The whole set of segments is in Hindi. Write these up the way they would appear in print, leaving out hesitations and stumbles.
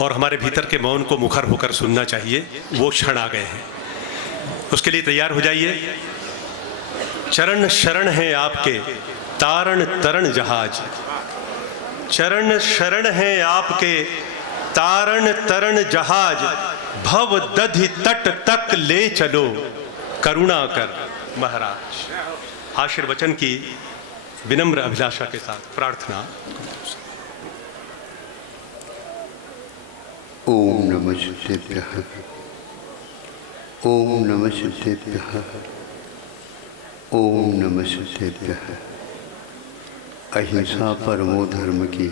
और हमारे भीतर के मौन को मुखर होकर सुनना चाहिए। वो क्षण आ गए हैं, उसके लिए तैयार हो जाइए। चरण शरण है आपके तारण तरण जहाज, चरण शरण है आपके तारण तरण जहाज, भव दधि तट तक ले चलो करुणा कर महाराज। आशीर्वचन की विनम्र अभिलाषा के साथ प्रार्थना। ओम नमः शिवाय, ओम नमः शिवाय, ओम नमः शिवाय। अहिंसा परमो धर्म की,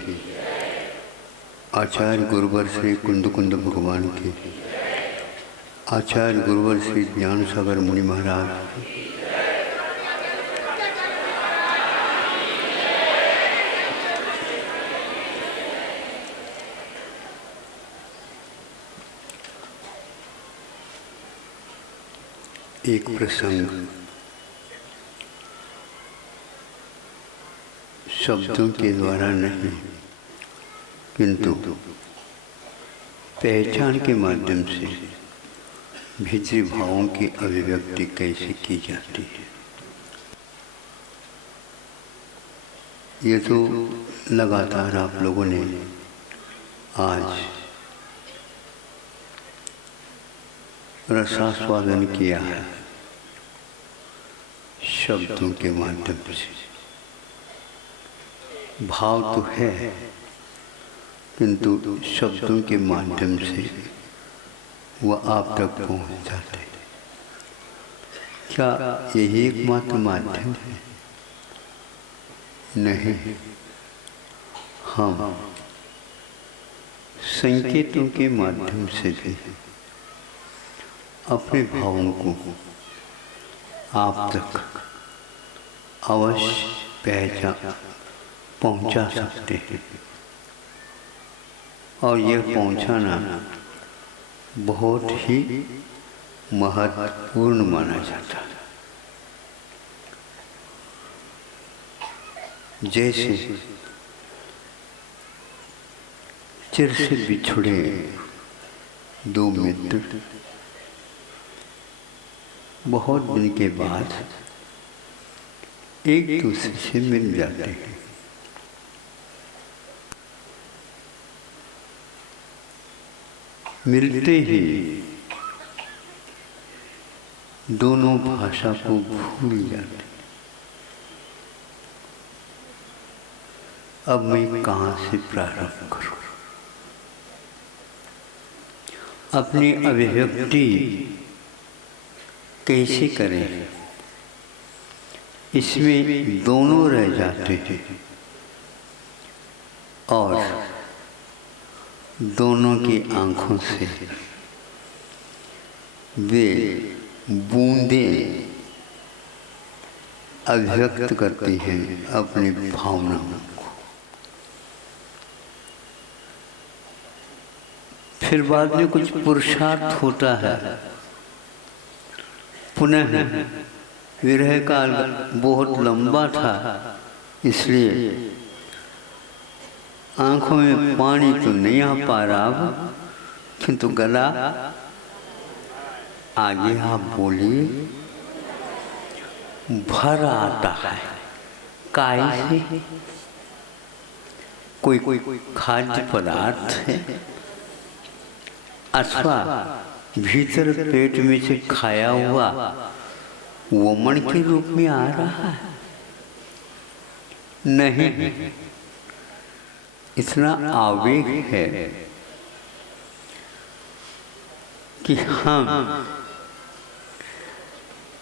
आचार्य गुरुवर श्री कुंद कुंद भगवान की, आचार्य गुरुवर श्री ज्ञान सागर मुनि महाराज, एक प्रसंग शब्दों के द्वारा नहीं किंतु पहचान के माध्यम से भीतरी भावों की अभिव्यक्ति कैसे की जाती है, ये तो लगातार आप लोगों ने आज रसास्वादन किया है शब्दों के माध्यम से। भाव तो है किंतु शब्दों के माध्यम से वह आप तक पहुंच जाते। क्या यही एकमात्र माध्यम है? नहीं, हम संकेतों के माध्यम से भी अपने भावों को आप तक अवश्य पहचान पहुंचा सकते हैं, और यह पहुंचाना बहुत ही महत्वपूर्ण माना जाता है। जैसे चिर से बिछुड़े दो मित्र बहुत दिन के बाद एक दूसरे से मिल जाते हैं। मिलते ही दोनों भाषा को भूल जाते। अब मैं कहाँ से प्रारंभ करूं? अपनी अभिव्यक्ति कैसे करें? इसमें दोनों रह जाते हैं और दोनों की आंखों से वे बूंदें अभिव्यक्त करती हैं अपनी भावनाओं को। फिर बाद में कुछ पुरुषार्थ होता है, पुनः विरह काल बहुत लंबा था, इसलिए आंखों में पानी तो नहीं आ पा रहा, किंतु गला आगे आप बोलिए भर आता है। काय से? कोई खाद्य पदार्थ है अथवा भीतर पेट में से खाया हुआ वमन के रूप में आ रहा है? नहीं, इतना आवेग है कि हम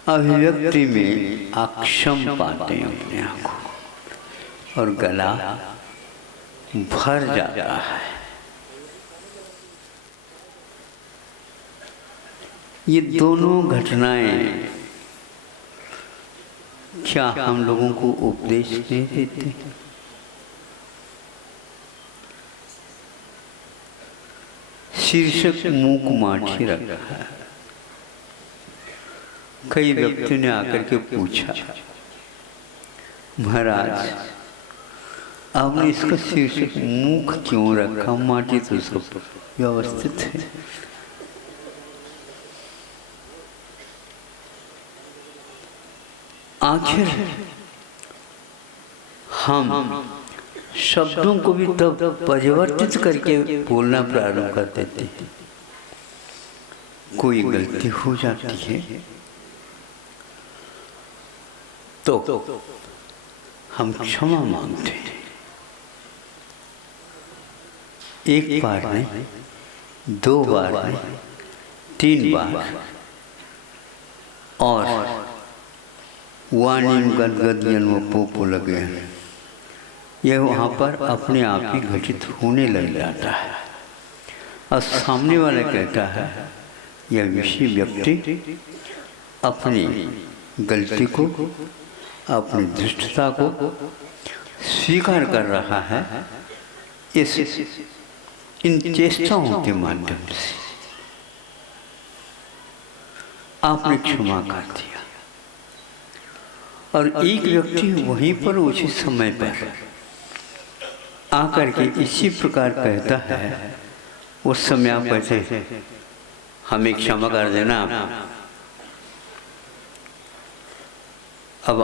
अभिव्यक्ति में अक्षम पाते हैं अपने आप को, और गला भर जाता है। ये दोनों घटनाएं क्या हम लोगों को उपदेश नहीं देते? शीर्षक मूक माठी रखा है। कई व्यक्तियों ने आकर के पूछा, महाराज आपने इसका शीर्षक मुख क्यों रखा? माटी तो सब व्यवस्थित है। आखिर हम शब्दों को भी तब परिवर्तित करके बोलना प्रारंभ कर देते हैं। कोई गलती हो जाती है तो हम क्षमा मांगते हैं। एक बार नहीं, 2 बार नहीं, 3 बार, और वाणी गदगद जन्म पोपो लगे, यह वहाँ पर अपने आप ही घटित होने लग जाता है। और सामने वाला कहता है यह विषय व्यक्ति अपनी गलती को, अपनी दुष्टता को स्वीकार कर रहा है इन चेष्टाओं के माध्यम से। आपने क्षमा कर दिया, और एक व्यक्ति वहीं पर उसी समय पर आकर के इसी प्रकार कहता है, उस समय आप कहते हमें क्षमा कर देना। अब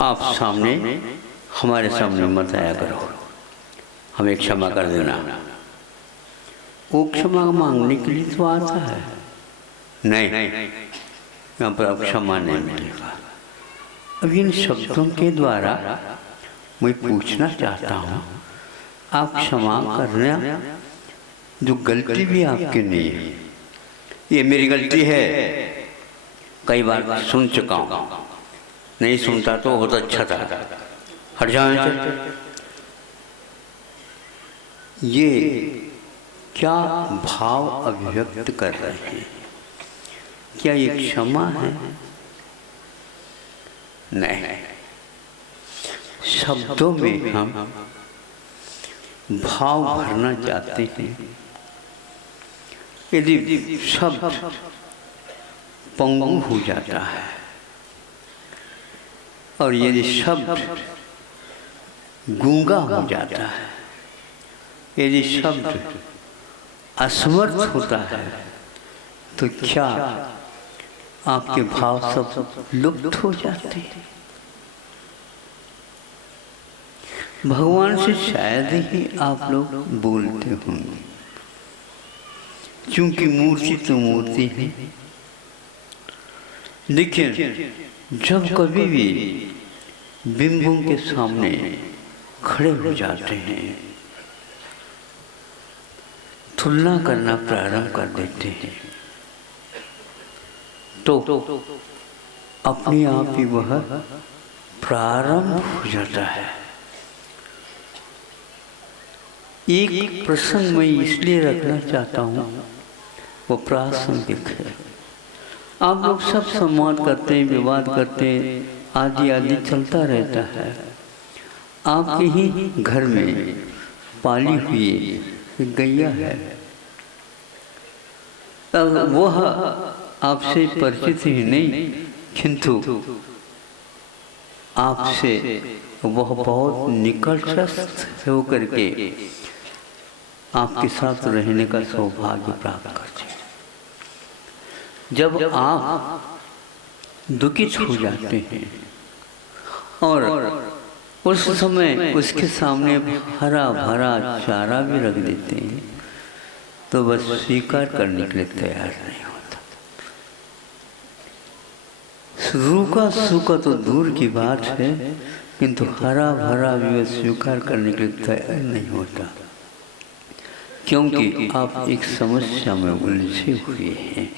आप सामने, हमारे सामने मत आया करो, हमें क्षमा कर देना। वो क्षमा मांगने के लिए तो आता है, नहीं यहाँ पर अब क्षमा नहीं मिलेगा। अब इन शब्दों के द्वारा मैं पूछना चाहता हूँ, आप क्षमा करना जो गलती भी आपकी नहीं है, ये मेरी गलती है, कई बार सुन चुका हूँ, नहीं सुनता तो बहुत अच्छा था, हट जाए। ये क्या भाव अभिव्यक्त कर रहे हैं? क्या ये क्षमा है? नहीं, शब्दों में हम भाव भरना चाहते हैं। यदि शब्द पंगु हो जाता है और यदि शब्द गूंगा हो जाता है, यदि शब्द असमर्थ होता है, तो क्या आपके भाव सब लुप्त हो जाते हैं? भगवान से शायद ही आप लोग बोलते होंगे, क्योंकि मूर्ति तो मूर्ति है। लेकिन जब कभी भी बिंबों के सामने खड़े हो जाते हैं, तुलना करना प्रारंभ कर देते हैं, तो अपने आप ही वह प्रारंभ हो जाता है। एक प्रसंग मैं इसलिए रखना चाहता हूँ, वो प्रासंगिक है। आप लोग सब संवाद करते हैं, विवाद करते हैं, आदि आदि चलता रहता है। आपके ही घर में पाली हुई गैया है, वह आपसे परिचित ही नहीं, किंतु आपसे वह बहुत निकटस्थ होकर के आपके साथ रहने का सौभाग्य प्राप्त करते हैं। जब आप दुखित हो जाते हैं और उस समय उसके सामने हरा भरा चारा भी रख देते हैं, तो बस स्वीकार करने के लिए तैयार नहीं होता। रूखा सूखा तो दूर की बात है, किंतु हरा भरा भी वह स्वीकार करने के लिए तैयार नहीं होता, क्योंकि आप एक समस्या में उलझे हुए हैं।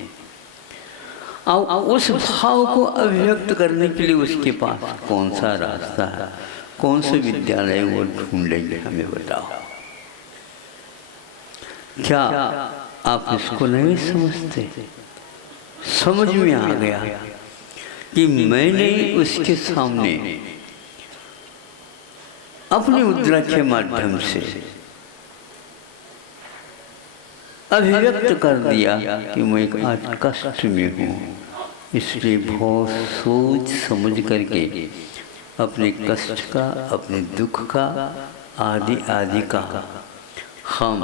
उस भाव को अभिव्यक्त करने के लिए उसके पास कौन सा रास्ता है, कौन से विद्यालय वो ढूंढेंगे, हमें बताओ। क्या आप इसको नहीं समझते? समझ में आ गया कि मैंने उसके सामने अपनी मुद्रा के माध्यम से अभिव्यक्त कर दिया कि मैं आज कष्ट में हूँ, इसलिए बहुत सोच समझ करके अपने कष्ट का, अपने दुख का आदि आदि का हम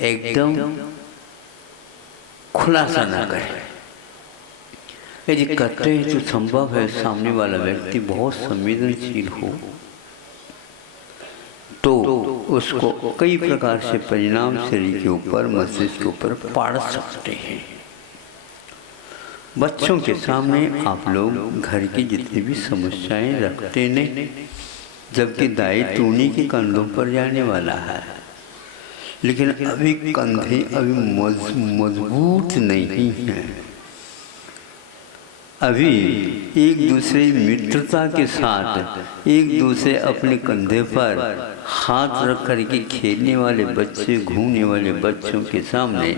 एकदम खुलासा न करें। यदि करते हैं तो संभव है सामने वाला व्यक्ति बहुत संवेदनशील हो तो उसको कई प्रकार से परिणाम शरीर के ऊपर, मस्तिष्क के ऊपर पड़ सकते हैं। बच्चों के सामने आप लोग घर की जितनी भी समस्याएं रखते नहीं, जबकि दायित्व उन्हीं के कंधों पर जाने वाला है। लेकिन अभी कंधे अभी मजबूत नहीं हैं। अभी एक दूसरे मित्रता के साथ एक दूसरे अपने कंधे पर हाथ रख कर के खेलने वाले बच्चे, घूमने वाले बच्चों के सामने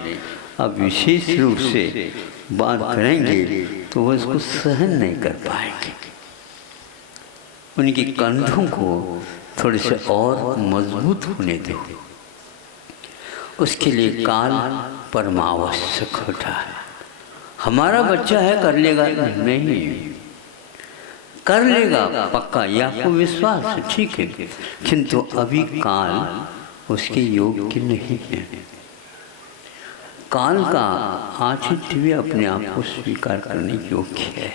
अब विशेष रूप से बात करेंगे तो वह इसको सहन नहीं कर पाएंगे। उनके कंधों को थोड़े से और मजबूत होने दो। उसके लिए काल परमावश्यक होता है। हमारा बच्चा है, कर लेगा, नहीं कर लेगा पक्का, ये आपको विश्वास है, ठीक है, किंतु अभी काल उसके योग्य नहीं है। काल का आतिथ्य भी अपने आप को स्वीकार करने योग्य है।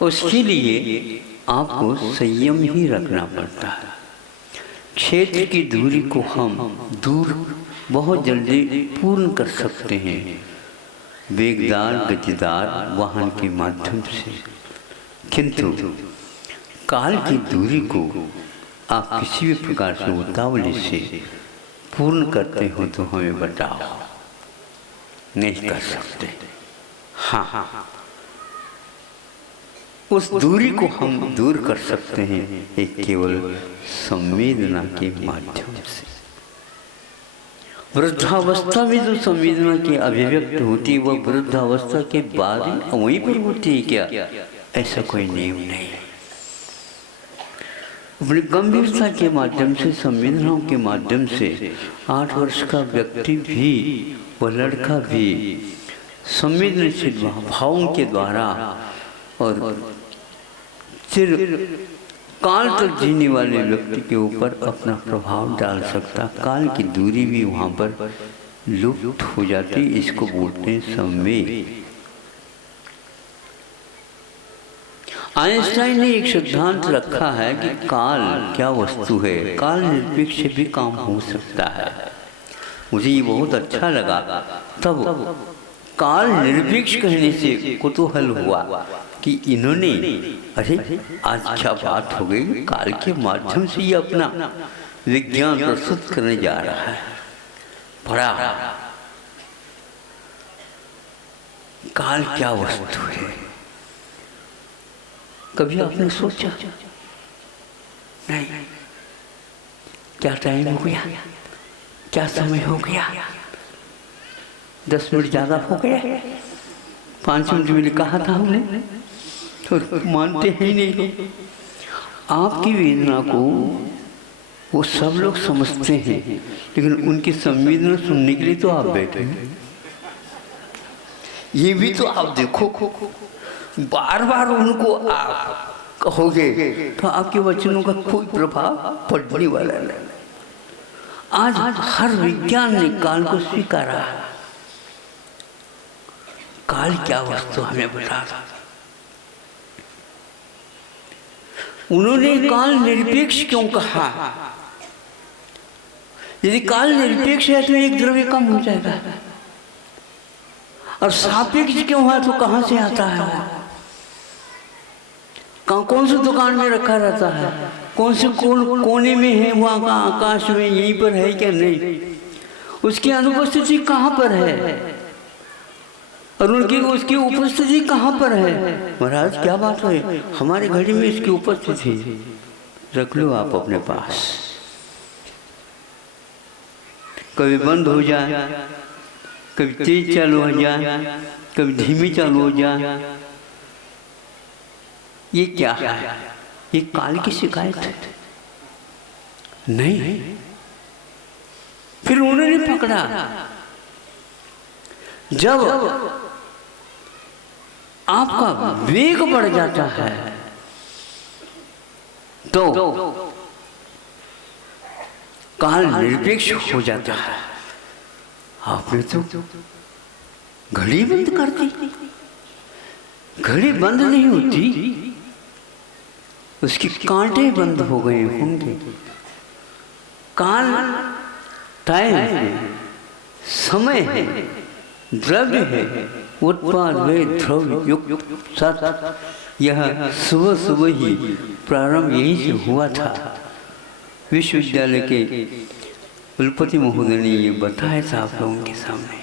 उसके लिए आपको संयम ही रखना पड़ता है। क्षेत्र की दूरी को हम दूर बहुत जल्दी पूर्ण कर सकते हैं वेगदार गतिदार वाहन के माध्यम से, किंतु काल की दूरी को आप किसी भी प्रकार से उतावली से पूर्ण करते हो तो हमें बताओ, नहीं कर सकते। हाँ, उस दूरी को हम दूर कर सकते हैं एक केवल संवेदना के माध्यम से। वृद्धावस्था में जो संवेदना की अभिव्यक्त होती है वह वृद्धावस्था के बाद वहीं पर होती है क्या? ऐसा कोई नियम नहीं है। अपनी गंभीरता के माध्यम से, संवेदनाओं के माध्यम से 8 वर्ष का व्यक्ति भी, वह लड़का भी संवेदनशील भावों के द्वारा और चिर काल तक जीने वाले व्यक्ति के ऊपर अपना प्रभाव डाल सकता। काल की दूरी भी वहाँ पर लुप्त हो जाती। इसको बोलते हैं संवेग। आइंस्टाइन ने एक सिद्धांत रखा है कि काल क्या वस्तु है, काल निरपेक्ष भी काम हो सकता है। मुझे ये बहुत अच्छा लगा। तब काल निरपेक्ष कहने से कुतूहल हुआ कि इन्होंने, अरे आज क्या बात हो गई, काल के माध्यम से ये अपना विज्ञान प्रस्तुत करने जा रहा है। पढ़ा काल क्या वस्तु है, कभी आपने सोचा? नहीं। क्या टाइम हो गया, क्या समय हो गया, 10 मिनट ज्यादा हो गया, 5 मिनट में कहा था हमने, तो मानते ही नहीं। आपकी वेदना को वो सब लोग समझते हैं, लेकिन उनकी संवेदना सुनने के लिए तो आप बैठे हैं। ये भी तो आप देखो, बार बार उनको आप कहोगे तो आपके वचनों का कोई प्रभाव पड़ने वाला नहीं। आज हर विज्ञान ने काल को स्वीकारा। काल क्या वस्तु हमें बता। उन्होंने काल निरपेक्ष क्यों कहा? यदि काल निरपेक्ष है तो एक द्रव्य कम हो जाएगा, और सापेक्ष क्यों है तो कहां से आता है? कौन सी दुकान में रखा रहता है, कौन से कोने में है, वहां का आकाश में यहीं पर है क्या? नहीं, उसकी अनुपस्थिति कहां पर है और उसकी उपस्थिति कहां पर है? महाराज क्या बात है, हमारे घड़ी में इसकी उपस्थिति रख लो आप अपने पास। कभी बंद हो जाए, कभी तेज चालू हो जाए, कभी धीमी चालू हो जाए। ये क्या है? ये काल की शिकायत है? नहीं। फिर उन्होंने पकड़ा, जब आपका वेग बढ़ जाता है तो काल निरपेक्ष हो जाता है। आपने तो घड़ी बंद कर दी, घड़ी बंद नहीं होती, उसके कांटे बंद हो गए होंगे। काल टाइम है, समय है, द्रव्य है, उत्पाद वे द्रव्य युक्त सत। यह सुबह सुबह ही प्रारंभ यहीं से हुआ था। विश्वविद्यालय के कुलपति महोदय ने ये बताया था आप लोगों के सामने।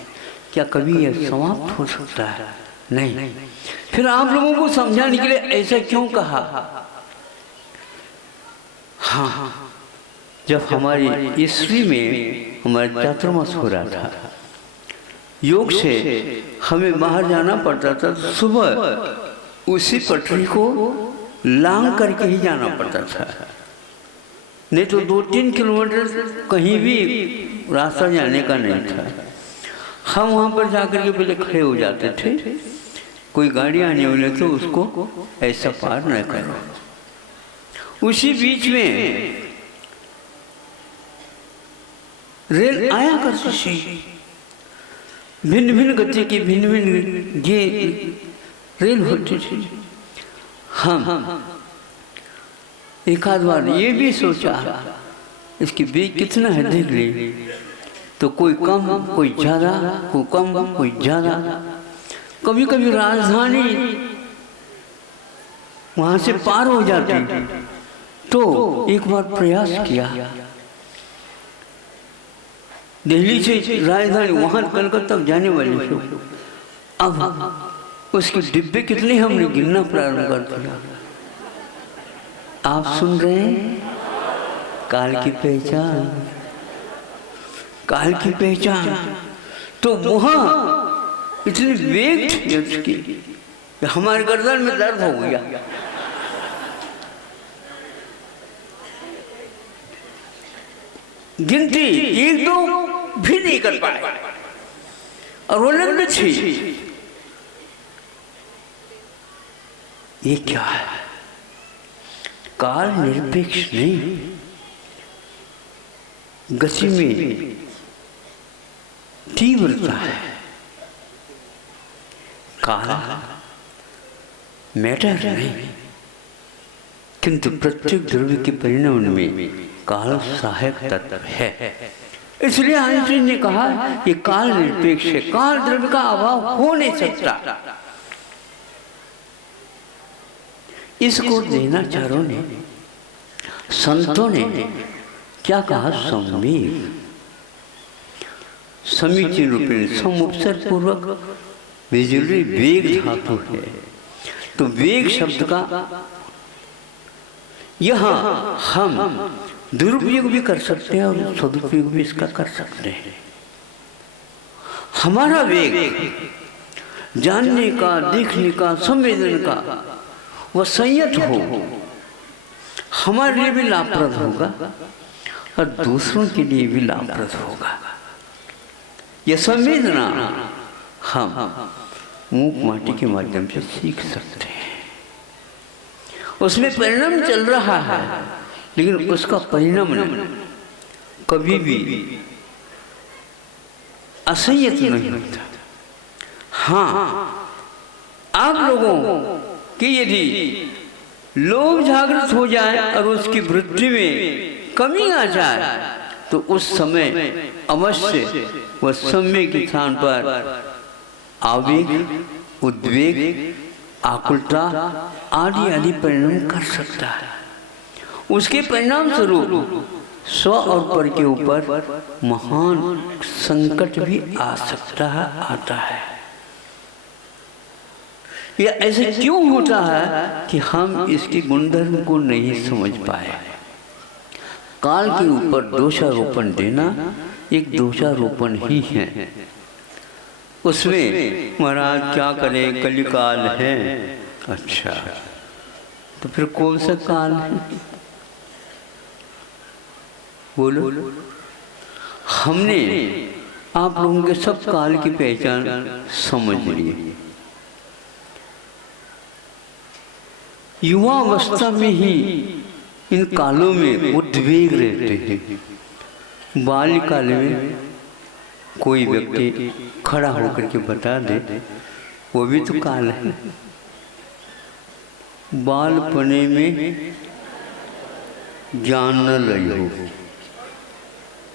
क्या कभी यह समाप्त हो सकता है? नहीं। फिर आप लोगों को समझाने के लिए ऐसा क्यों कहा? हाँ, जब हमारी ईस्वी में हमारा चातुर्मास हो रहा था, योग से हमें बाहर जाना पड़ता था। सुबह उसी पटरी को लांग करके ही जाना पड़ता था, नहीं तो 2-3 किलोमीटर कहीं भी रास्ता जाने का नहीं था। हम वहाँ पर जाकर के पहले खड़े हो जाते थे, कोई गाड़ी आने वाले तो उसको ऐसा पार न करो। उसी बीच में रेल आया करती थी, भिन्न भिन्न गति की भिन्न भिन्न ये रेल होती थी। हम एक आध बार ये भी सोचा इसकी वेग कितना है देख ले, तो कोई कम कोई ज़्यादा, कोई कम कोई ज़्यादा। कभी कभी राजधानी वहाँ से पार हो जाती, तो एक बार प्रयास किया, दिल्ली से राजधानी वहाँ कलकत्ता तक जाने वाली थी। अब उसके डिब्बे कितने हमने गिनना प्रारंभ कर दिया। आप सुन रहे हैं? काल की पहचान, काल की पहचान। तो वहाँ इतनी वेग थी उसकी, हमारे गर्दन में दर्द हो गया। गिनती 1-2 भी नहीं कर पाए और वो लंबी थी। ये क्या है? काल निरपेक्ष नहीं, गति में तीव्रता है। काल मैटर नहीं, किंतु प्रत्येक द्रव्य के परिणाम में काल सहायक तत्व है। इसलिए आइंस्टीन ने कहा ये काल निरपेक्ष है, काल द्रव्य का अभाव हो नहीं सकता। इसको देनाचार्यों ने, संतों ने क्या कहा? सम्यक, समीचीन रूप में समुपसर्ग पूर्वक बिजली वेग धातु है। तो वेग शब्द का यहाँ हम दुरुपयोग भी कर सकते हैं और सदुपयोग भी इसका कर सकते हैं। हमारा वेग जानने का, देखने का, संवेदन का वह संयत हो, हमारे लिए भी लाभप्रद होगा और दूसरों के लिए भी लाभप्रद होगा। यह संवेदना हम मूक माटी के माध्यम से सीख सकते हैं। उसमें परिणाम चल रहा है, लेकिन उसका परिणाम कभी भी असंयत नहीं होता। हाँ, आप लोगों कि यदि लोभ जागृत हो जाए और उसकी वृद्धि में कमी आ जाए, तो उस समय अवश्य वह समय के स्थान पर आवेग, उद्वेग, आकुलता आदि आदि परिणाम कर सकता है। उसके परिणाम स्वरूप स्व और पर के ऊपर महान संकट भी आ सकता है, आता है। यह ऐसे क्यों होता है कि हम इसके गुणधर्म को नहीं समझ पाए। काल के ऊपर दोषारोपण देना एक दोषारोपण ही है। उसमें महाराज क्या करें, कलिकाल है। अच्छा, तो फिर कौन सा काल है? बोलो। हमने आप लोगों के सब काल की पहचान समझ ली। युवा अवस्था में ही इन कालों में उद्वेग रहते हैं, बाल्यकाल में कोई व्यक्ति खड़ा होकर के बता दे, वो भी तो काल है। बालपने में जान न लयो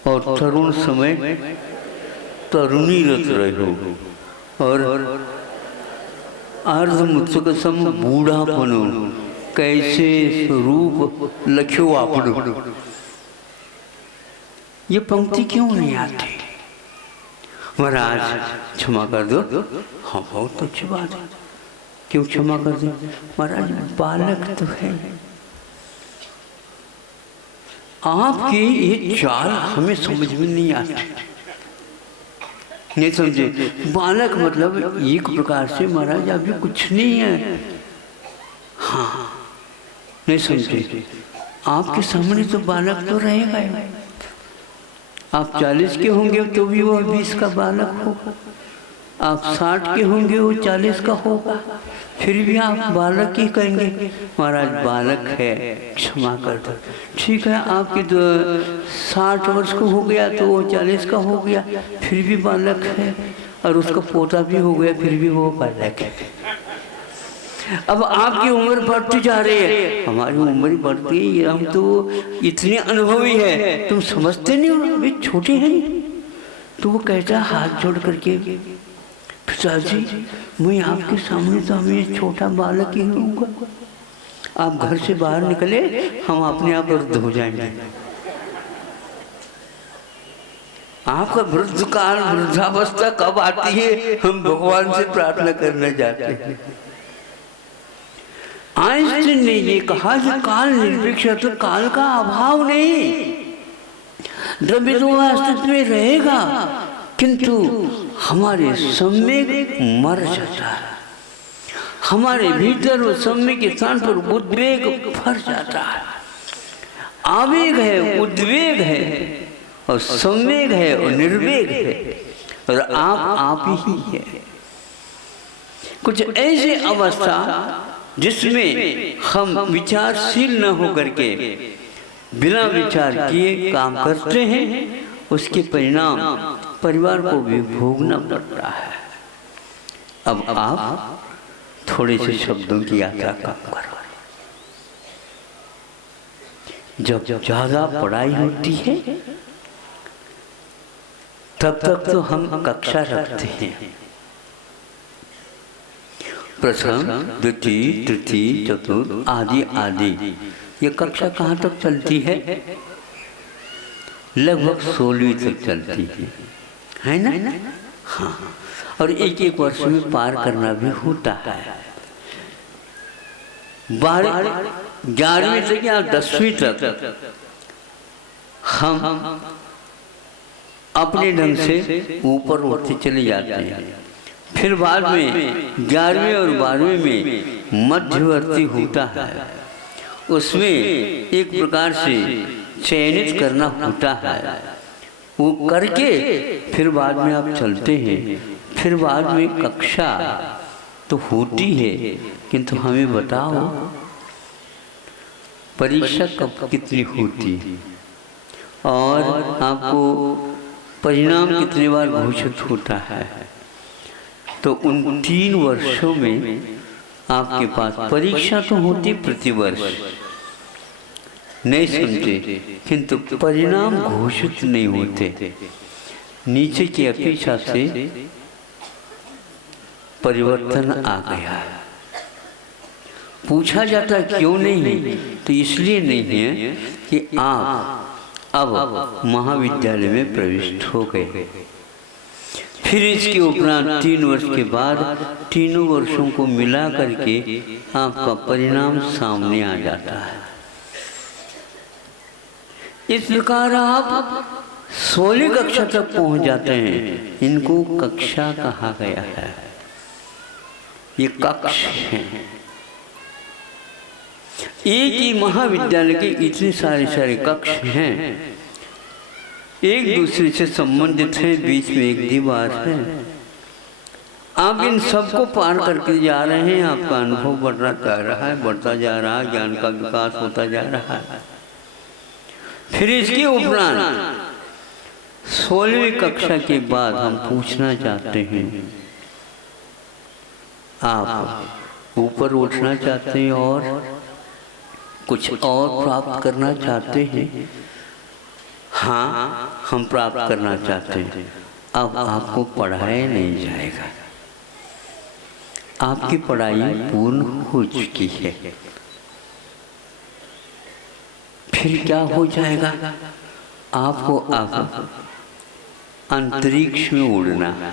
और तरुण समय तरुणी रत रहो और अर्ध मुत्सुक सम बूढ़ापनो कैसे स्वरूप लख्यो आपनो। ये पंक्ति क्यों नहीं आती? महाराज क्षमा कर दो। हाँ बहुत अच्छी बात है, क्यों क्षमा कर दो? महाराज बालक तो है। आपकी ये चाल हमें समझ में नहीं आती, नहीं समझे? बालक मतलब एक प्रकार से महाराज अभी कुछ नहीं है। हाँ नहीं समझे? आपके सामने तो बालक तो रहेगा ही। आप 40 के होंगे तो भी वो 20 का बालक होगा, आप 60 के होंगे वो 40 का होगा, फिर भी आप बालक ही कहेंगे। महाराज बालक है, क्षमा कर दो। ठीक है, आपके 60 वर्ष को हो गया तो वो 40 का हो गया, फिर भी बालक है, और उसका पोता भी हो गया, फिर भी वो बालक है। अब आपकी उम्र बढ़ती जा रही है, हमारी उम्र बढ़ती है, हम तो इतने अनुभवी है, तुम समझते नहीं हो, अभी छोटे हैं। तो वो कहता है हाथ जोड़ करके, पिताजी मैं आपके सामने तो हमें छोटा बालक ही रहूंगा, आप घर से बाहर निकले, हम अपने आप वृद्ध हो जाएंगे। आपका वृद्ध काल, वृद्धावस्था कब आती है, हम भगवान से प्रार्थना करने जाते हैं। आइंस्टीन ने ये कहा कि काल निरपेक्ष है, तो काल का अभाव नहीं, द्रव्यत्व अस्तित्व में रहेगा, किंतु हमारे सम्यक मर जाता है। हमारे भीतर वो सम्यक के स्थान पर उद्वेग भर जाता है। आवेग है, उद्वेग है, और सम्वेग है और निर्वेग है, और आप ही है। कुछ ऐसी अवस्था जिसमें हम विचारशील न होकर के बिना विचार किए काम करते हैं, उसके परिणाम परिवार को भी भोगना पड़ता है। अब आप थोड़े से शब्दों की यात्रा कम करो। जब ज्यादा पढ़ाई होती है तब तक तो हम कक्षा रखते हैं, प्रथम द्वितीय तृतीय चतुर्थ आदि आदि। ये कक्षा कहाँ तक चलती है? लगभग 16वीं तक चलती है ना? हाँ, और एक एक वर्ष में पार करना भी होता है। 11वीं से या 10वीं तक हम अपने ढंग से ऊपर उठते चले जाते हैं। फिर बाद में 11वीं और 12वीं में मध्यवर्ती होता है, उसमें एक प्रकार से चयनित करना होता है, वो करके फिर बाद में आप चलते हैं। फिर बाद में कक्षा तो होती है, किंतु हमें बताओ परीक्षा कब कितनी होती है और आपको परिणाम कितने बार घोषित होता है। तो उन 3 वर्षों में आपके पास परीक्षा तो होती प्रतिवर्ष, नहीं समझे, किंतु परिणाम घोषित नहीं होते। नीचे की अपेक्षा से परिवर्तन आ गया है। पूछा जाता है क्यों नहीं, तो इसलिए नहीं है कि आप अब महाविद्यालय में प्रविष्ट हो गए। फिर इसके उपरांत 3 वर्ष के बाद तीनों वर्षों को मिला करके आपका परिणाम सामने आ जाता है। इस प्रकार आप 16वीं कक्षा तक पहुंच जाते हैं। इनको कक्षा कहा गया है, ये कक्ष है। एक ही महाविद्यालय के इतने सारे कक्ष हैं, एक दूसरे से संबंधित हैं, बीच में एक दीवार है। आप इन सबको पार करके जा रहे हैं, आपका अनुभव बढ़ता जा रहा है, बढ़ता जा रहा है, ज्ञान का विकास होता जा रहा है। फिर इसके उपरांत 16वीं कक्षा के बाद हम पूछना चाहते हैं, आप ऊपर उठना चाहते हैं और कुछ और प्राप्त करना चाहते हैं? हाँ, हम प्राप्त करना चाहते हैं। अब आपको पढ़ाया नहीं जाएगा, आपकी पढ़ाई पूर्ण हो चुकी है। फिर क्या हो जाएगा? आपको अब अंतरिक्ष में उड़ना है।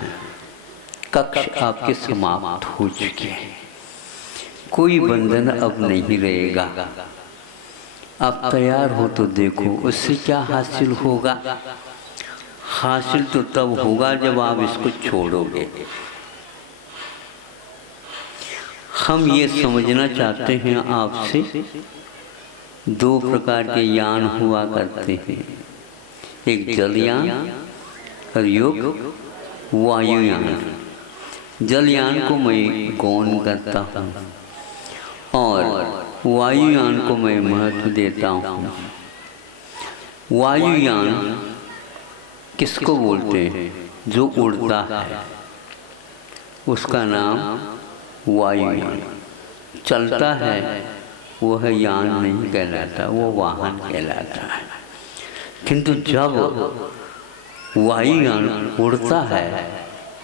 कक्ष आपके समाप्त हो चुके हैं, कोई बंधन अब नहीं रहेगा। अब तैयार हो तो देखो, उससे क्या हासिल होगा? हासिल तो तब होगा जब आप इसको छोड़ोगे। हम ये समझना चाहते हैं आपसे, 2 प्रकार के यान हुआ करते हैं, एक जलयान और एक वायुयान। जलयान को मैं गौण करता हूँ और वायुयान को मैं महत्व देता हूँ। वायुयान किसको बोलते हैं? जो उड़ता है उसका नाम वायुयान। चलता है वह यान नहीं कहलाता, वो वाहन कहलाता है। किंतु जब वायुयान उड़ता है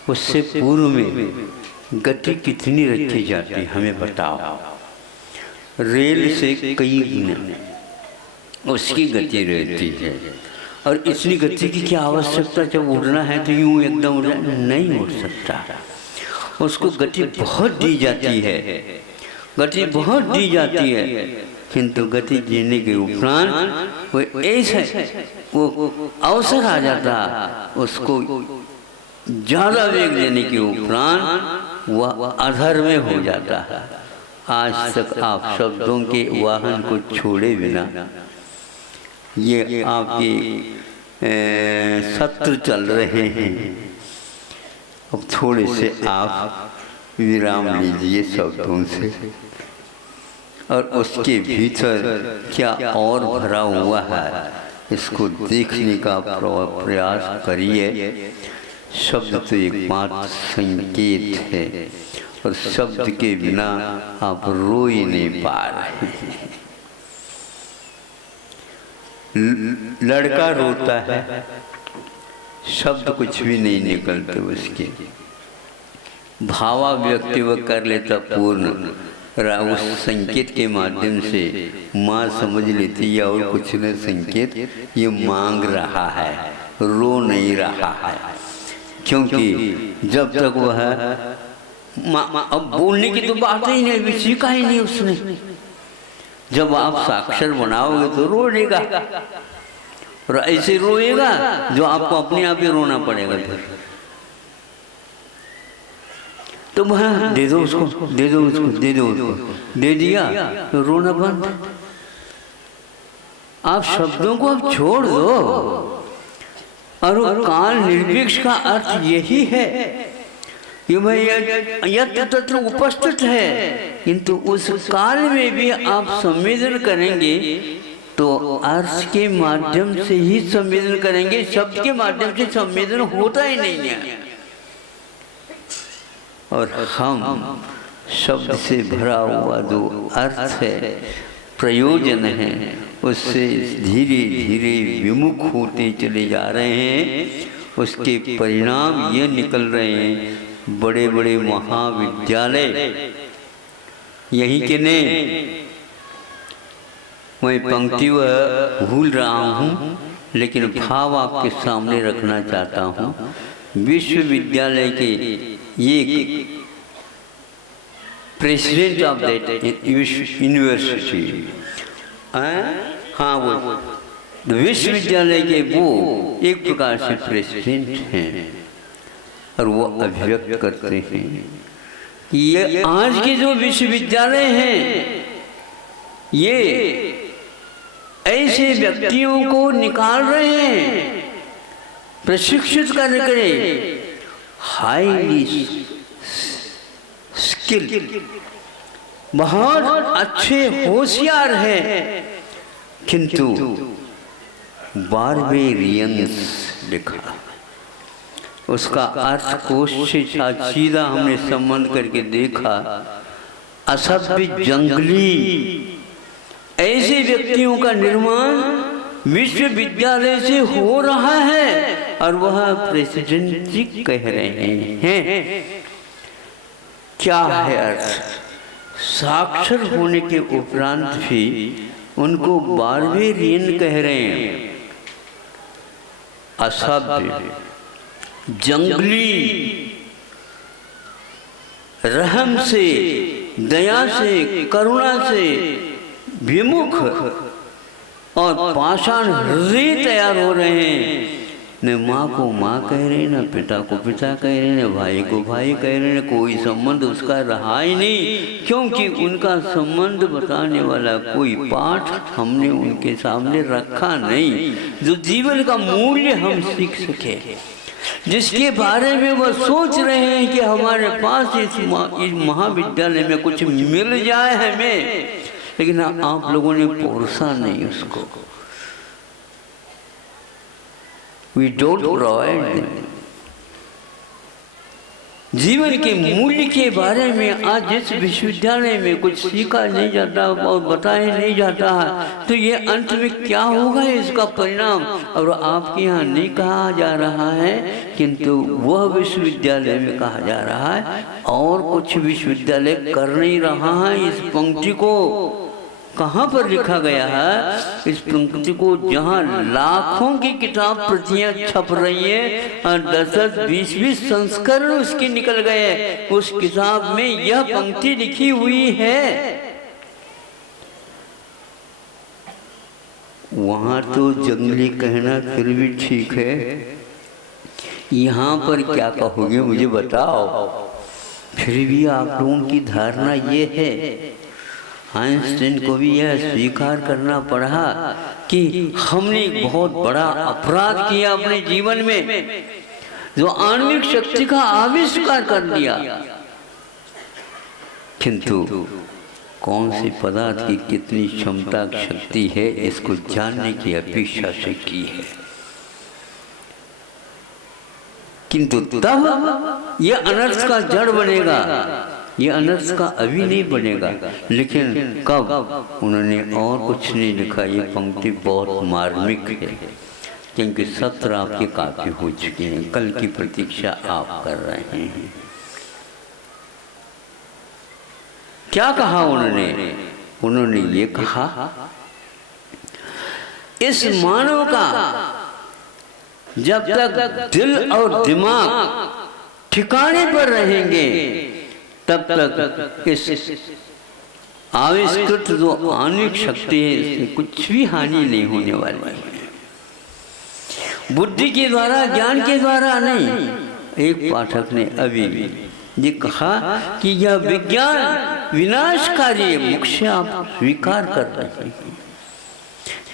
उससे पूर्व में गति कितनी रखी जाती है हमें बताओ। रेल से कई गुना उसकी गति रहती है, और इतनी गति की क्या आवश्यकता? जब उड़ना है तो यूं एकदम नहीं उड़ सकता, उसको गति बहुत दी जाती है, गति बहुत दी जाती है। किंतु गति देने के उपरांत वो ऐसे वो अवसर आ जाता, उसको ज़्यादा वेग देने के उपरांत वह अधर में हो जाता है। आज तक आप शब्दों के वाहन को छोड़े बिना ये आपके सत्र चल रहे हैं। अब थोड़े से आप विराम लीजिए शब्दों से, और उसके भीतर क्या और भरा हुआ है इसको देखने का प्रयास करिए। शब्द तो एकमात्र संकेत है, और शब्द के बिना आप रो ही नहीं पा रहे। लड़का रोता है, शब्द कुछ भी नहीं निकलते उसके, भावाभिव्यक्ति वह कर लेता पूर्ण, उस संकेत के माध्यम से माँ समझ लेती है और कुछ न संकेत ये मांग रहा है, रो नहीं रहा है। क्योंकि जब तक वह अब बोलने की तो बात ही नहीं, अभी सीखा ही नहीं उसने। जब आप साक्षर बनाओगे तो रोएगा, और ऐसे रोएगा जो आपको अपने आप ही रोना पड़ेगा। फिर तो वह दे दो उसको, दे दो उसको, दे दो उसको, दे दिया तो रोना बंद। आप शब्दों को अब छोड़ दो, और काल निर्विक्ष का अर्थ यही है कि भाई यत्र तत्र उपस्थित है, किंतु उस काल में भी आप संवेदन करेंगे तो अर्थ के माध्यम से ही संवेदन करेंगे, शब्द के माध्यम से संवेदन होता ही नहीं है। और हम शब्द से भरा हुआ जो अर्थ है, प्रयोजन है, उससे धीरे धीरे विमुख होते चले जा रहे हैं। उसके परिणाम ये निकल रहे हैं, बड़े बड़े महाविद्यालय यही के नहीं। मैं पंक्ति भूल रहा हूँ, लेकिन भाव आपके सामने रखना चाहता हूँ। विश्वविद्यालय के ये प्रेसिडेंट ऑफ दैट यूनिवर्सिटी, हाँ वो विश्वविद्यालय के वो एक प्रकार से प्रेसिडेंट हैं, और वो अभिव्यक्त करते हैं कि ये आज के जो विश्वविद्यालय हैं ये ऐसे व्यक्तियों को निकाल रहे हैं, प्रशिक्षित करके, हाईली स्किल, बहुत अच्छे होशियार हैं, किंतु बारबेरियंस लिखा। उसका अर्थ कोश से सीधा हमने संबंध करके देखा। असभ्य जंगली ऐसे व्यक्तियों का निर्माण विश्वविद्यालय से हो रहा है और वह प्रेसिडेंट जी कह रहे हैं। क्या है अर्थ? साक्षर होने के उपरांत भी उनको बारबेरियन कह रहे हैं, असभ्य, जंगली, रहम से, दया से, करुणा से विमुख और पाषाण हृदय तैयार हो रहे हैं। न माँ को माँ कह रहे, न पिता को पिता कह रहे, न भाई को भाई कह रहे, न कोई संबंध उसका रहा ही नहीं, क्योंकि उनका संबंध बताने वाला कोई पाठ हमने उनके सामने रखा नहीं जो जीवन का मूल्य हम सीख सके, जिसके बारे में वह सोच रहे हैं कि हमारे पास इस महाविद्यालय में कुछ मिल जाए हमें, लेकिन आप लोगों ने परोसा नहीं उसको। We don't provide them. जीवन के मूल्य के बारे में आज जिस विश्वविद्यालय में कुछ सीखा नहीं जाता और बताया नहीं जाता है, तो ये अंत में क्या होगा इसका परिणाम। और आपके यहाँ नहीं कहा जा रहा है, किंतु वह विश्वविद्यालय में कहा जा रहा है और कुछ विश्वविद्यालय कर नहीं रहा है। इस पंक्ति को कहाँ पर लिखा गया है? इस पंक्ति को जहाँ लाखों की किताब प्रतियां छप रही है और 10-10, 20-20 संस्करण उसके निकल गए, उस किताब में यह पंक्ति लिखी हुई है। वहाँ तो जंगली कहना फिर भी ठीक है, यहाँ पर क्या कहोगे मुझे बताओ। फिर भी आप लोगों की धारणा ये है, आइंस्टाइन को भी यह स्वीकार करना पड़ा कि हमने एक बहुत बड़ा अपराध किया अपने जीवन में, जो आणविक शक्ति का आविष्कार कर दिया, किंतु कौन से पदार्थ की कितनी क्षमता शक्ति है इसको जानने की अपेक्षा से की है, किंतु तब यह अनर्थ का जड़ बनेगा। ये अनर्थ का अभी नहीं बनेगा, लेकिन कब? उन्होंने और कुछ नहीं लिखा। ये पंक्ति बहुत मार्मिक है, क्योंकि सत्र आपके काफी हो चुके हैं, कल की प्रतीक्षा आप कर रहे हैं। क्या कहा उन्होंने? उन्होंने ये कहा, इस मानव का जब तक दिल और दिमाग ठिकाने पर रहेंगे तब तक इस आविष्कृत जो आणविक शक्ति है इससे कुछ भी हानि नहीं होने वाली है। बुद्धि के द्वारा, ज्ञान के द्वारा नहीं। एक पाठक ने अभी ये कहा कि यह विज्ञान विनाशकारी है, मुख्य आप स्वीकार कर रहे हैं,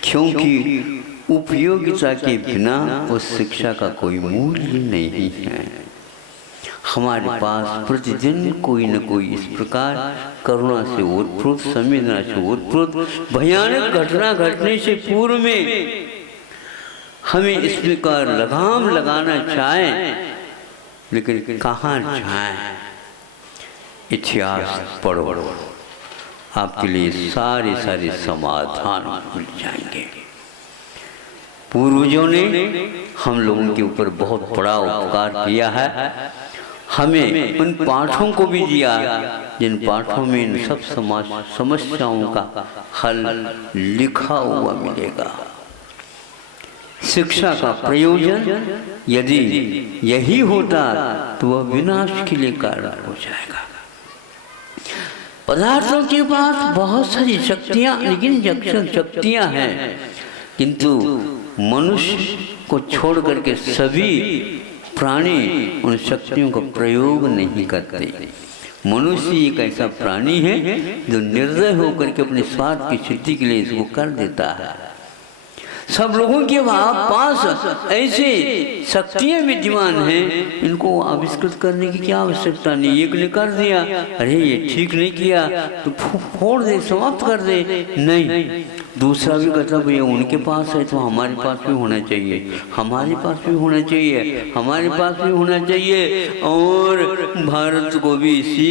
क्योंकि उपयोगिता के बिना उस शिक्षा का कोई मूल्य नहीं है। हमारे पास प्रतिदिन कोई न कोई इस प्रकार करुणा से ओतप्रोत, संवेदना से ओतप्रोत भयानक घटना घटने से पूर्व में हमें इस प्रकार लगाम लगाना चाहें, लेकिन कहाँ चाहें? इतिहास पढ़ो, आपके लिए सारे समाधान मिल जाएंगे। पूर्वजों ने हम लोगों के ऊपर बहुत बड़ा उपकार किया है, हमें उन पाठों को भी दिया जिन पाठों में इन सब समस्याओं का हल लिखा हुआ मिलेगा। शिक्षा का प्रयोजन यदि यही होता तो वह विनाश के लिए कारण हो जाएगा। पदार्थों के पास बहुत सारी शक्तियाँ, लेकिन शक्तियाँ हैं, किंतु मनुष्य को छोड़ करके सभी प्राणी उन शक्तियों का प्रयोग नहीं करते। मनुष्य एक ऐसा प्राणी है जो निर्दय होकर के अपने स्वार्थ की सिद्धि के लिए इसको कर देता है। सब लोगों के पास ऐसे शक्तियां विद्यमान हैं, इनको आविष्कृत करने की क्या आवश्यकता नहीं। एक ने कर दिया, अरे ये ठीक नहीं किया तो फोड़ दे, समाप्त कर दे, नहीं, दूसरा भी कहता भैया उनके पास है तो हमारे पास भी होना चाहिए, हमारे पास भी होना चाहिए, हमारे पास भी होना चाहिए। और भारत को भी इसी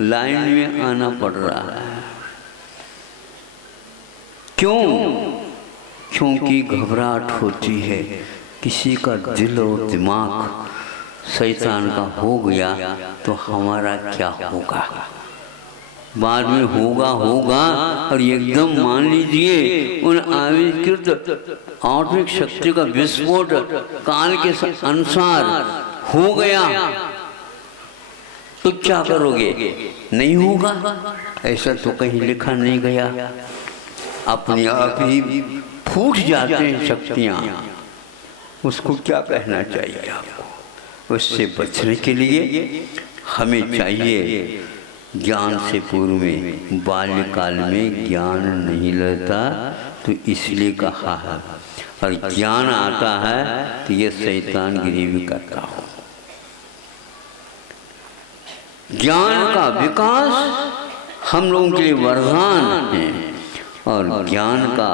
लाइन में आना पड़ रहा है। क्यों? क्योंकि घबराहट होती है, किसी का दिल और दिमाग शैतान का हो गया तो हमारा क्या होगा, बाद में होगा और एकदम मान लीजिए उन आविष्कृत आत्मिक शक्ति का विस्फोट काल के अनुसार हो गया तो क्या करोगे? नहीं होगा, ऐसा तो कहीं लिखा नहीं गया। अपने आप ही फूट जाते हैं शक्तियाँ, उसको क्या कहना चाहिए आपको? उससे बचने के लिए हमें चाहिए ज्ञान से पूर्व में, बाल्यकाल में ज्ञान नहीं रहता तो इसलिए कहा है, और ज्ञान आता है तो ये शैतान गिरी भी करता हो। ज्ञान का विकास हम लोगों के लिए वरदान है, और ज्ञान का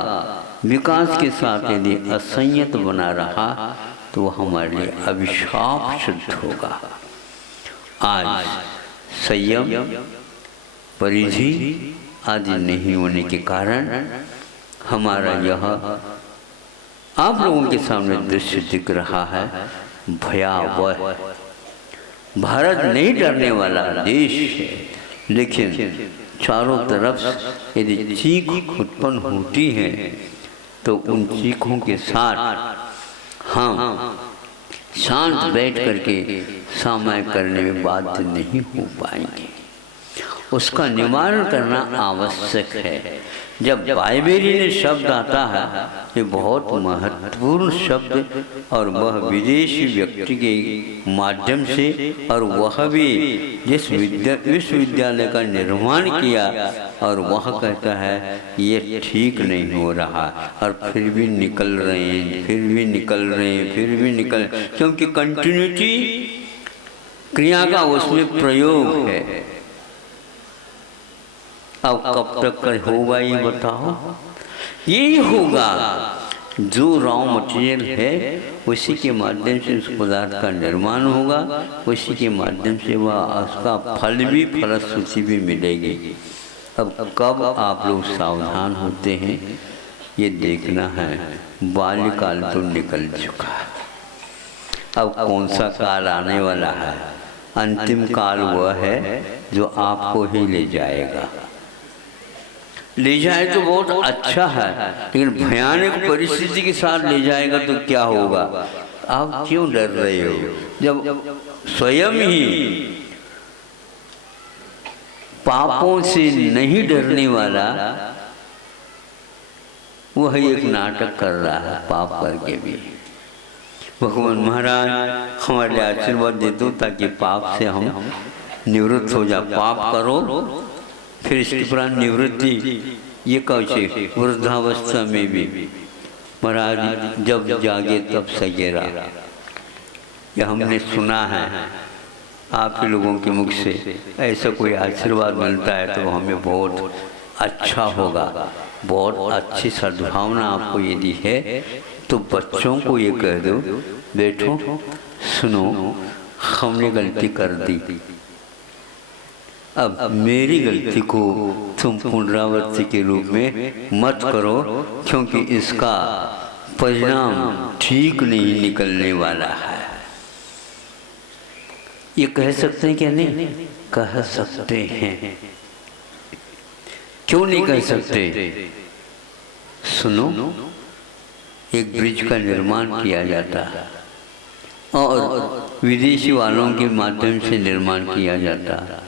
विकास के साथ यदि असंयत बना रहा तो हमारे लिए अभिशाप सिद्ध होगा। आज संयम परिधि आदि नहीं होने के कारण हमारा यह आप लोगों के सामने दृश्य दिख रहा है भयावह। भारत नहीं डरने वाला देश है, लेकिन चारों तरफ यदि चीख उत्पन्न होती है तो उन चीखों के साथ हम शांत बैठ करके सामना करने में बाध्य नहीं हो पाएंगे। उसका निवारण करना आवश्यक है। जब बाइबेली ने शब्द आता है, ये बहुत महत्वपूर्ण शब्द, और वह विदेशी व्यक्ति के माध्यम से, और वह भी जिस विश्वविद्यालय का निर्माण किया, और वह कहता है ये ठीक नहीं हो रहा, और फिर भी निकल रहे हैं, फिर भी निकल रहे हैं, फिर भी निकल, क्योंकि कंटिन्यूटी क्रिया का उसमें प्रयोग है। अब कब तक होगा ये बताओ? यही होगा जो रॉ मटेरियल है उसी के माध्यम से उस पदार्थ का निर्माण होगा, उसी के माध्यम से वह उसका फल भी, फलश्रुति भी मिलेगी। अब कब आप लोग सावधान होते हैं ये देखना है। बाल्यकाल तो निकल चुका है, अब कौन सा काल आने वाला है? अंतिम काल वह है जो आपको ही ले जाएगा। ले जाए तो बहुत अच्छा है, लेकिन भयानक परिस्थिति के साथ ले जाएगा तो क्या होगा? आप क्यों डर रहे हो जब स्वयं ही पापों से नहीं डरने वाला वह एक नाटक कर रहा है पाप करके भी। भगवान महाराज हमारे आशीर्वाद दे दो ताकि पाप से हम निवृत्त हो जा। पाप करो फिर इसके उपरांत निवृत्ति, ये कैसे? वृद्धावस्था में भी महाराज जब जागे तब सगेरा, यह हमने सुना है आप ही लोगों के मुख से। ऐसा कोई आशीर्वाद मिलता है तो हमें बहुत अच्छा होगा। बहुत अच्छी सद्भावना आपको यदि है तो बच्चों को ये कह दो, बैठो सुनो, हमने गलती कर दी, अब मेरी गलती को तुम पुनरावृत्ति के रूप में मत करो, क्योंकि इसका परिणाम ठीक नहीं निकलने वाला है। ये कह सकते हैं क्या? नहीं कह सकते हैं। क्यों नहीं कह सकते? सुनो, एक ब्रिज का निर्माण किया जाता है और विदेशी वालों के माध्यम से निर्माण किया जाता है।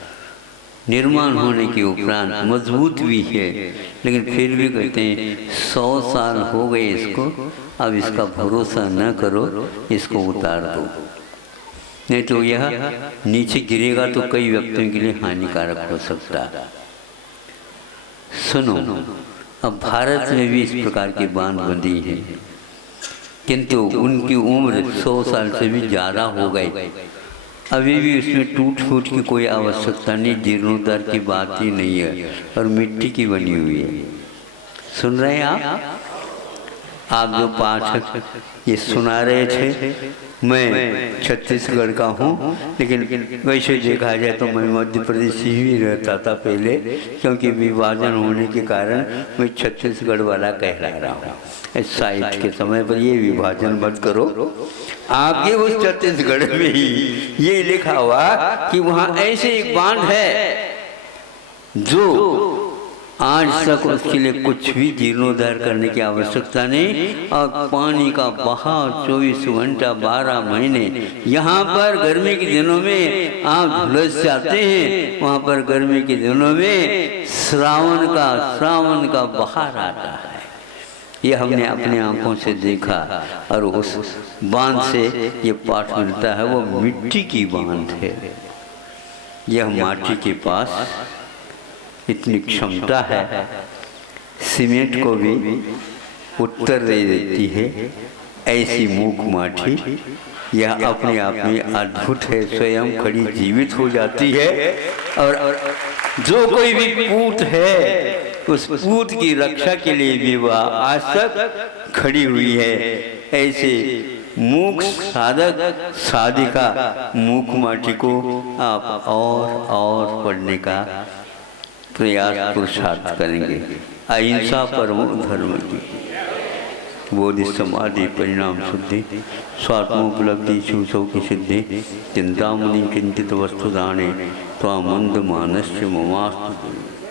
निर्माण होने के उपरांत मजबूत भी है, लेकिन फिर भी कहते हैं 100 साल हो गए इसको, अब इसका भरोसा न करो, इसको उतार दो, नहीं तो यह नीचे गिरेगा तो कई व्यक्तियों के लिए हानिकारक हो सकता है। सुनो, अब भारत में भी इस प्रकार की बांध बंदी है, किंतु उनकी उम्र 100 साल से भी ज़्यादा हो गई। अभी भी उसमें टूट फूट की कोई आवश्यकता नहीं, जीर्णोद्धार की बात ही नहीं है, और मिट्टी की बनी हुई है। सुन रहे हैं आप जो पाठक ये सुना रहे थे, मैं छत्तीसगढ़ का हूँ, लेकिन वैसे देखा जाए तो मैं मध्य प्रदेश ही रहता था पहले, क्योंकि विभाजन होने के कारण मैं छत्तीसगढ़ वाला कहला रहा हूँ। इस साइट के समय पर ये विभाजन मत करो। आपके उस छत्तीसगढ़ में ही ये लिखा हुआ कि वहाँ ऐसे एक बांध है जो आज तक उसके लिए कुछ भी जीर्णोद्धार करने की आवश्यकता नहीं, और पानी का बहाव 24 घंटा 12 महीने। यहाँ पर गर्मी के दिनों में आप झुलस जाते हैं, वहाँ पर गर्मी के दिनों में श्रावण का बहार आता है। ये हमने अपने आंखों से देखा, और उस बांध से ये पाठ मिलता है। वो मिट्टी की बांध है। यह माटी के पास इतनी क्षमता है, सीमेंट को भी उत्तर दे देती है। ऐसी मूक माटी यह अपने आप में अद्भुत है, स्वयं खड़ी जीवित हो जाती है। और जो कोई भी पूत है, उस पूत की रक्षा के लिए भी वह आज तक खड़ी हुई है। ऐसे मूक साधक साधिका मूक माटी को आप और पढ़ने का प्रयास पुरुषार्थ करेंगे। अहिंसा परमो धर्म की बोधि समाधि परिणाम शुद्धि स्वात्मोपलब्धि शिवसौ की सिद्धि चिंतामणि किंचित वस्तुदाने त्वामंद मानस्य ममास्तु।